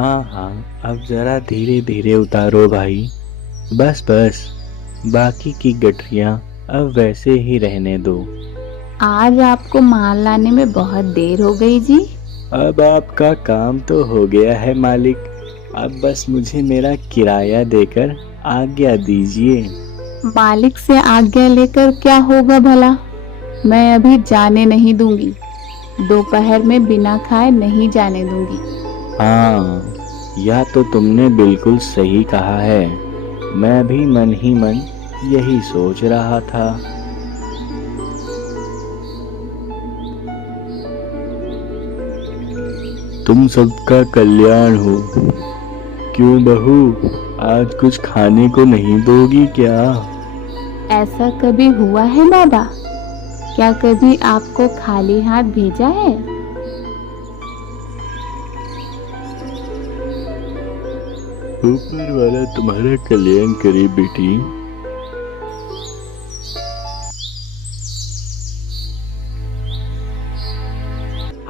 हाँ हाँ, अब जरा धीरे धीरे उतारो भाई। बस बस, बाकी की गठरियाँ अब वैसे ही रहने दो। आज आपको माल लाने में बहुत देर हो गई जी। अब आपका काम तो हो गया है मालिक। अब बस मुझे मेरा किराया देकर आज्ञा दीजिए। मालिक से आज्ञा लेकर क्या होगा भला? मैं अभी जाने नहीं दूंगी। दोपहर में बिना खाए नहीं जाने दूंगी। हाँ, यह तो तुमने बिल्कुल सही कहा है। मैं भी मन ही मन यही सोच रहा था। तुम सबका कल्याण हो। क्यों बहू, आज कुछ खाने को नहीं दोगी क्या? ऐसा कभी हुआ है बाबा? क्या कभी आपको खाली हाथ भेजा है? ऊपर वाला तुम्हारा कल्याण करे बेटी।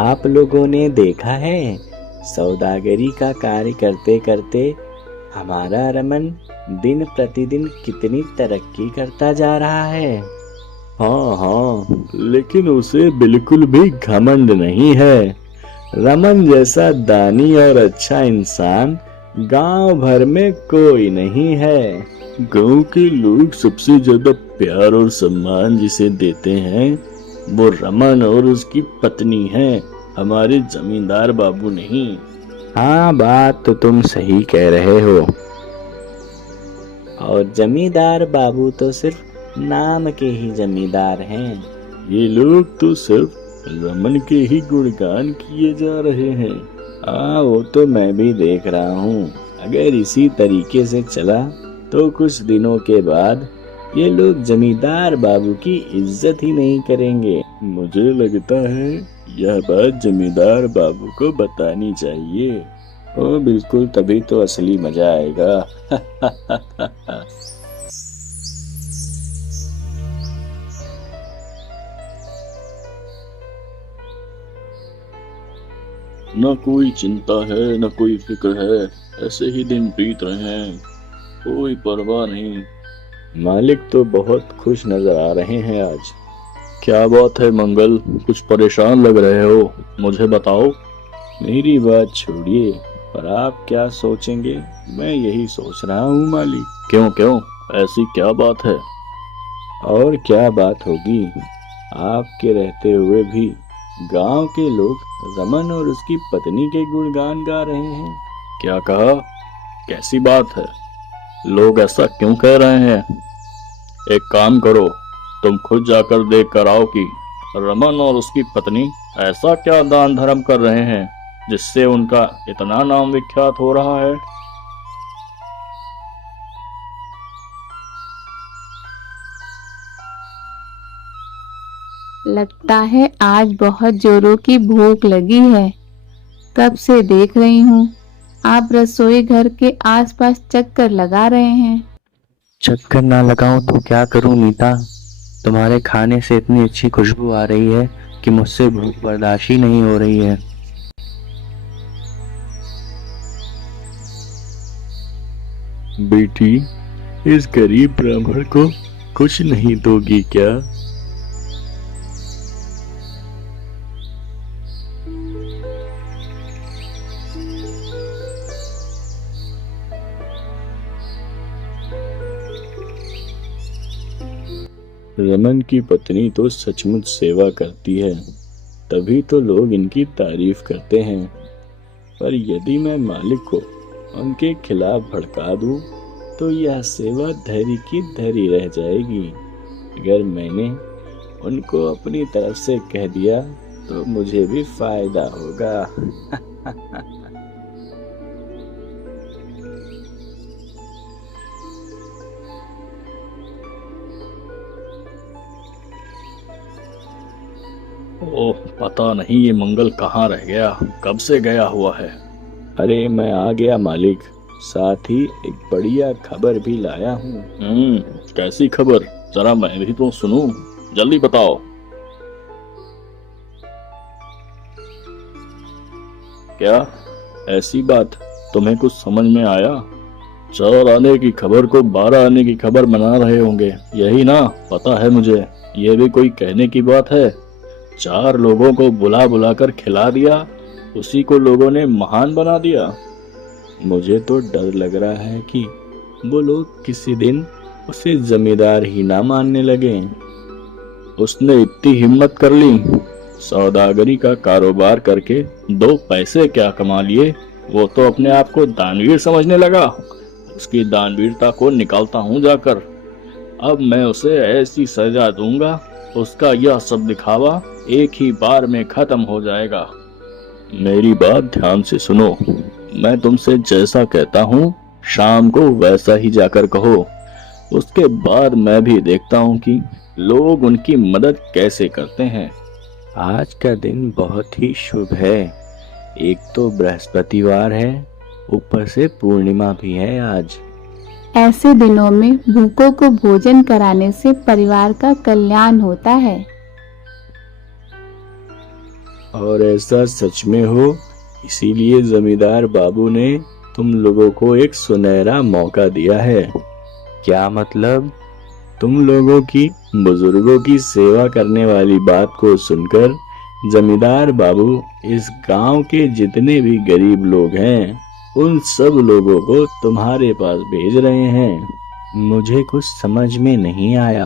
आप लोगों ने देखा है, सौदागरी का कार्य करते करते हमारा रमन दिन प्रतिदिन कितनी तरक्की करता जा रहा है। हाँ हाँ, लेकिन उसे बिल्कुल भी घमंड नहीं है। रमन जैसा दानी और अच्छा इंसान गांव भर में कोई नहीं है। गांव के लोग सबसे ज्यादा प्यार और सम्मान जिसे देते हैं वो रमन और उसकी पत्नी है, हमारे जमींदार बाबू नहीं। हाँ, बात तो तुम सही कह रहे हो। और जमींदार बाबू तो सिर्फ नाम के ही जमींदार हैं। ये लोग तो सिर्फ रमन के ही गुणगान किए जा रहे हैं। हाँ, वो तो मैं भी देख रहा हूँ। अगर इसी तरीके से चला तो कुछ दिनों के बाद ये लोग जमींदार बाबू की इज्जत ही नहीं करेंगे। मुझे लगता है यह बात जमींदार बाबू को बतानी चाहिए। ओ बिल्कुल, तभी तो असली मजा आएगा। न कोई चिंता है न कोई फिक्र है, ऐसे ही दिन बीत रहे हैं, कोई परवाह नहीं। मालिक तो बहुत खुश नजर आ रहे हैं आज। क्या बात है मंगल, कुछ परेशान लग रहे हो, मुझे बताओ। मेरी बात छोड़िए, पर आप क्या सोचेंगे मैं यही सोच रहा हूँ मालिक। क्यों क्यों, ऐसी क्या बात है? और क्या बात होगी, आपके रहते हुए भी गांव के लोग रमन और उसकी पत्नी के गुणगान गा रहे हैं। क्या कहा? कैसी बात है? लोग ऐसा क्यों कह रहे हैं? एक काम करो, तुम खुद जाकर देख कर आओ कि रमन और उसकी पत्नी ऐसा क्या दान धर्म कर रहे हैं जिससे उनका इतना नाम विख्यात हो रहा है। लगता है आज बहुत जोरों की भूख लगी है। कब से देख रही हूँ आप रसोई घर के आसपास चक्कर लगा रहे हैं। चक्कर ना लगाऊं तो क्या करूं नीता, तुम्हारे खाने से इतनी अच्छी खुशबू आ रही है कि मुझसे भूख बर्दाश्त ही नहीं हो रही है। बेटी, इस गरीब ब्राह्मण को कुछ नहीं दोगी क्या? रमन की पत्नी तो सचमुच सेवा करती है, तभी तो लोग इनकी तारीफ करते हैं। पर यदि मैं मालिक को उनके खिलाफ भड़का दूं, तो यह सेवा धरी की धरी रह जाएगी। अगर मैंने उनको अपनी तरफ से कह दिया तो मुझे भी फायदा होगा। ओह, पता नहीं ये मंगल कहाँ रह गया, कब से गया हुआ है। अरे मैं आ गया मालिक, साथ ही एक बढ़िया खबर भी लाया हूँ। कैसी खबर, जरा मैं भी तो सुनूं, जल्दी बताओ। क्या ऐसी बात तुम्हें कुछ समझ में आया? 4 आने की खबर को 12 आने की खबर बना रहे होंगे, यही ना? पता है मुझे, ये भी कोई कहने की बात है? 4 लोगों को बुला बुला कर खिला दिया, उसी को लोगों ने महान बना दिया। मुझे तो डर लग रहा है कि वो लोग किसी दिन उसे जमींदार ही ना मानने लगे। उसने इतनी हिम्मत कर ली, सौदागरी का कारोबार करके 2 पैसे क्या कमा लिए, वो तो अपने आप को दानवीर समझने लगा। उसकी दानवीरता को निकालता हूँ जाकर। अब मैं उसे ऐसी सजा दूंगा, उसका यह सब दिखावा एक ही बार में खत्म हो जाएगा। मेरी बात ध्यान से सुनो, मैं तुमसे जैसा कहता हूँ शाम को वैसा ही जाकर कहो। उसके बाद मैं भी देखता हूँ कि लोग उनकी मदद कैसे करते हैं। आज का दिन बहुत ही शुभ है। एक तो बृहस्पतिवार है, ऊपर से पूर्णिमा भी है आज। ऐसे दिनों में भूखों को भोजन कराने से परिवार का कल्याण होता है। और ऐसा सच में हो, इसीलिए जमींदार बाबू ने तुम लोगों को एक सुनहरा मौका दिया है। क्या मतलब? तुम लोगों की बुजुर्गों की सेवा करने वाली बात को सुनकर जमींदार बाबू इस गांव के जितने भी गरीब लोग हैं उन सब लोगों को तुम्हारे पास भेज रहे हैं। मुझे कुछ समझ में नहीं आया,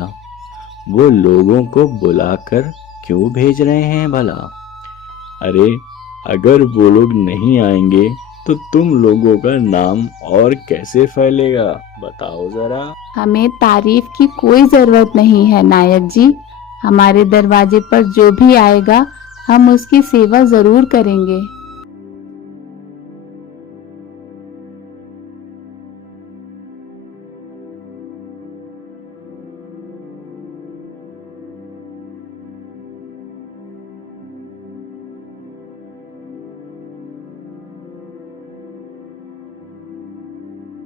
वो लोगों को बुलाकर क्यों भेज रहे हैं भला? अरे अगर वो लोग नहीं आएंगे तो तुम लोगों का नाम और कैसे फैलेगा, बताओ जरा। हमें तारीफ की कोई जरूरत नहीं है नायक जी। हमारे दरवाजे पर जो भी आएगा हम उसकी सेवा जरूर करेंगे।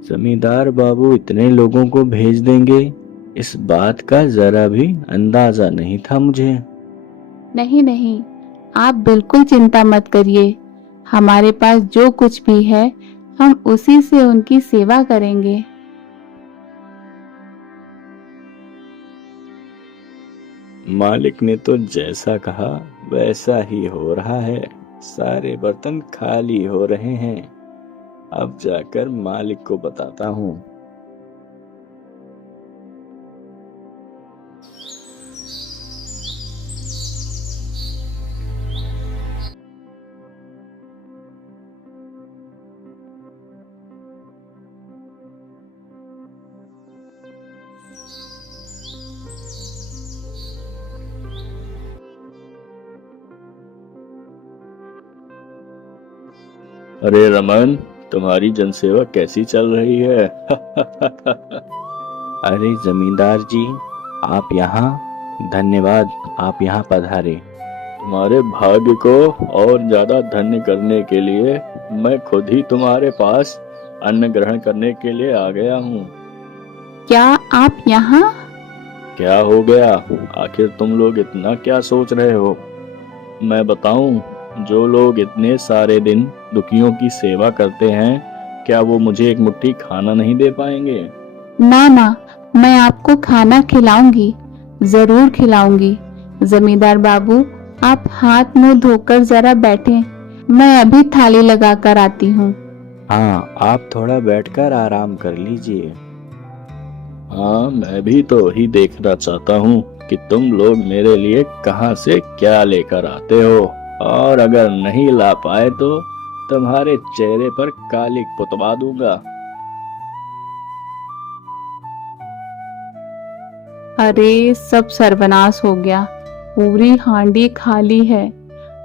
जमींदार बाबू इतने लोगों को भेज देंगे, इस बात का जरा भी अंदाजा नहीं था मुझे। नहीं नहीं, आप बिल्कुल चिंता मत करिए। हमारे पास जो कुछ भी है हम उसी से उनकी सेवा करेंगे। मालिक ने तो जैसा कहा वैसा ही हो रहा है। सारे बर्तन खाली हो रहे हैं। अब जाकर मालिक को बताता हूँ। अरे रमन, तुम्हारी जनसेवा कैसी चल रही है? अरे जमींदार जी, आप यहाँ, धन्यवाद आप यहाँ पधारे। तुम्हारे भाग्य को और ज्यादा धन्य करने के लिए मैं खुद ही तुम्हारे पास अन्न ग्रहण करने के लिए आ गया हूँ। क्या आप यहाँ? क्या हो गया? आखिर तुम लोग इतना क्या सोच रहे हो? मैं बताऊं, जो लोग इतने सारे दिन दुखियों की सेवा करते हैं, क्या वो मुझे एक मुट्ठी खाना नहीं दे पाएंगे? ना ना, मैं आपको खाना खिलाऊंगी, जरूर खिलाऊंगी। जमींदार बाबू, आप हाथ मुंह धोकर जरा बैठें, मैं अभी थाली लगा कर आती हूँ। हाँ, आप थोड़ा बैठकर आराम कर लीजिए। हाँ, मैं भी तो ही देखना चाहता हूँ कि तुम लोग मेरे लिए कहाँ से क्या लेकर आते हो, और अगर नहीं ला पाए तो तुम्हारे चेहरे पर कालिक पुतवा दूंगा। अरे सब सर्वनाश हो गया, पूरी हांडी खाली है।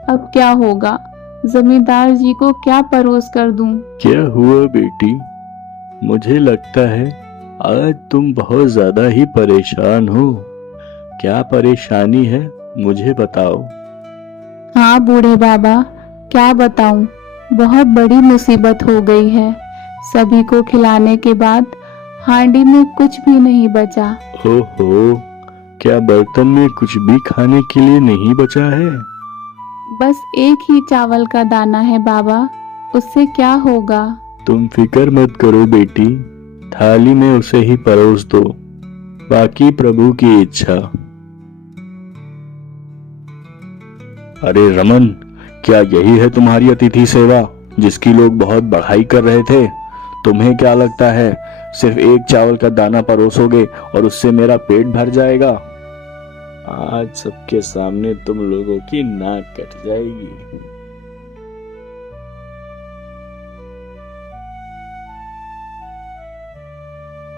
अब क्या होगा? जमींदार जी को क्या परोस कर दूं? क्या हुआ बेटी? मुझे लगता है आज तुम बहुत ज्यादा ही परेशान हो। क्या परेशानी है, मुझे बताओ। हाँ बूढ़े बाबा, क्या बताऊं, बहुत बड़ी मुसीबत हो गई है। सभी को खिलाने के बाद हांडी में कुछ भी नहीं बचा। ओहो, क्या बर्तन में कुछ भी खाने के लिए नहीं बचा है? बस एक ही चावल का दाना है बाबा, उससे क्या होगा? तुम फिक्र मत करो बेटी, थाली में उसे ही परोस दो, बाकी प्रभु की इच्छा। अरे रमन, क्या यही है तुम्हारी अतिथि सेवा जिसकी लोग बहुत बढ़ाई कर रहे थे? तुम्हें क्या लगता है सिर्फ एक चावल का दाना परोसोगे और उससे मेरा पेट भर जाएगा? आज सबके सामने तुम लोगों की नाक कट जाएगी।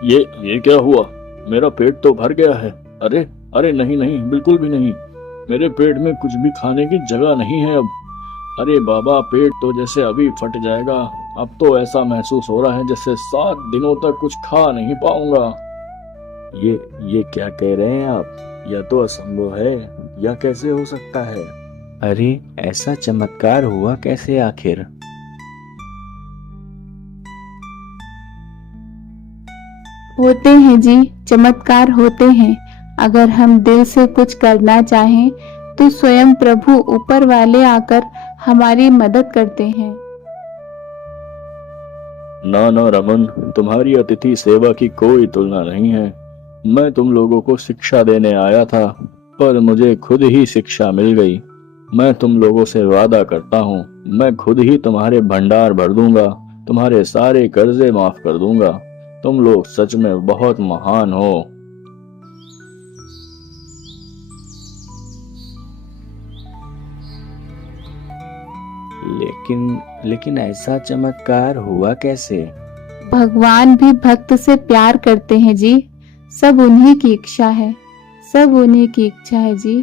ये क्या हुआ? मेरा पेट तो भर गया है। अरे अरे नहीं नहीं, बिल्कुल भी नहीं। मेरे पेट में कुछ भी खाने की जगह नहीं है अब। अरे बाबा, पेट तो जैसे अभी फट जाएगा। अब तो ऐसा महसूस हो रहा है जैसे 7 दिनों तक कुछ खा नहीं पाऊंगा। ये क्या कह रहे हैं आप? यह तो असंभव है। यह कैसे हो सकता है? अरे ऐसा चमत्कार हुआ कैसे आखिर? होते हैं जी, चमत्कार होते हैं। अगर हम दिल से कुछ करना चाहें तो स्वयं प्रभु ऊपर वाले आकर हमारी मदद करते हैं। ना ना रमन, तुम्हारी अतिथि सेवा की कोई तुलना नहीं है। मैं तुम लोगों को शिक्षा देने आया था, पर मुझे खुद ही शिक्षा मिल गई। मैं तुम लोगों से वादा करता हूँ, मैं खुद ही तुम्हारे भंडार भर दूंगा, तुम्हारे सारे कर्जे माफ कर दूंगा। तुम लोग सच में बहुत महान हो। लेकिन ऐसा चमत्कार हुआ कैसे? भगवान भी भक्त से प्यार करते हैं जी। सब उन्हीं की इच्छा है, सब उन्हीं की इच्छा है जी।